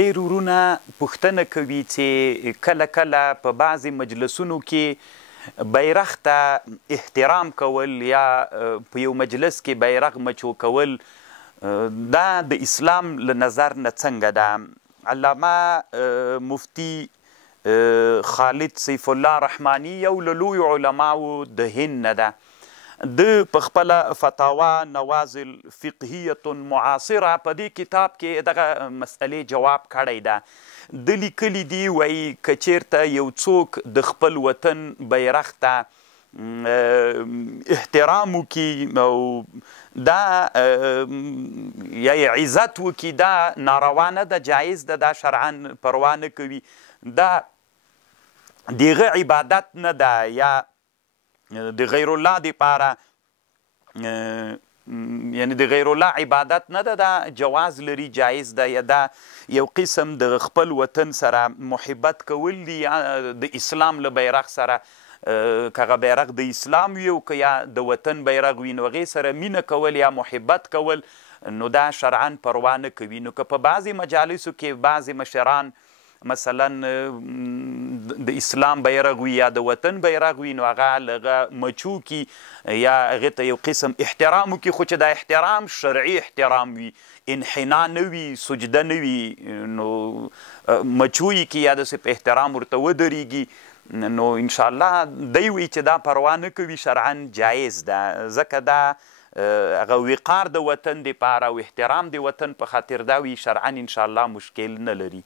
ډېر ورونه پوښتنه کوي چې کله کله په بعضې مجلسونو کې بیرغ ته احترام کول یا په یو مجلس کې بیرغ مچو کول دا د اسلام له نظر نه څنګه ده؟ علامه مفتي خالد سیف الله رحماني یو له لویو علماو د هند نه ده. د په خپله فتاوا نوازل فقهیة معاصره په دې کتاب کې دغه مسئلې جواب کړی ده. د لیکلي دي وایي که چیرته یو څوک د خپل وطن بیرغ ته احترام وکړي او دا یا عزت وکړي دا ناروا نه ده، جایز ده، دا شرعا پروا نه کوي، دا دغه عبادت نه ده یا د غیر الله دپاره یعنی د غیر الله عبادت نه ده، دا جواز لري، جایز ده، یا دا یو قسم د خپل وطن سره محبت کول دي د اسلام له بیرغ سره. که هغه بیرغ د اسلام وي او که یا د وطن بیرغ وي نو هغې سره مینه کول یا محبت کول نو دا شرعا پروا نه کوي. نو که په بعضې مجالسو کې بعضې مشران مثلا د اسلام بیرغ وي یا د وطن بیرغ وي نو هغه لغه مچو کی یا هغې ته یو قسم احترام وکړي، خو چې دا احترام شرعي احترام وي، انحنا نه وي، سجده نه وي، نو مچو یې کی یا داسې په احترام ورته ودرېږي نو انشاءالله دی وایي چې دا پروا نه کوي، شرعا جایز ده، ځکه دا هغه وقار د وطن دپاره او احترام د وطن په خاطر دا وي، شرعا انشاءالله مشکل نه لري.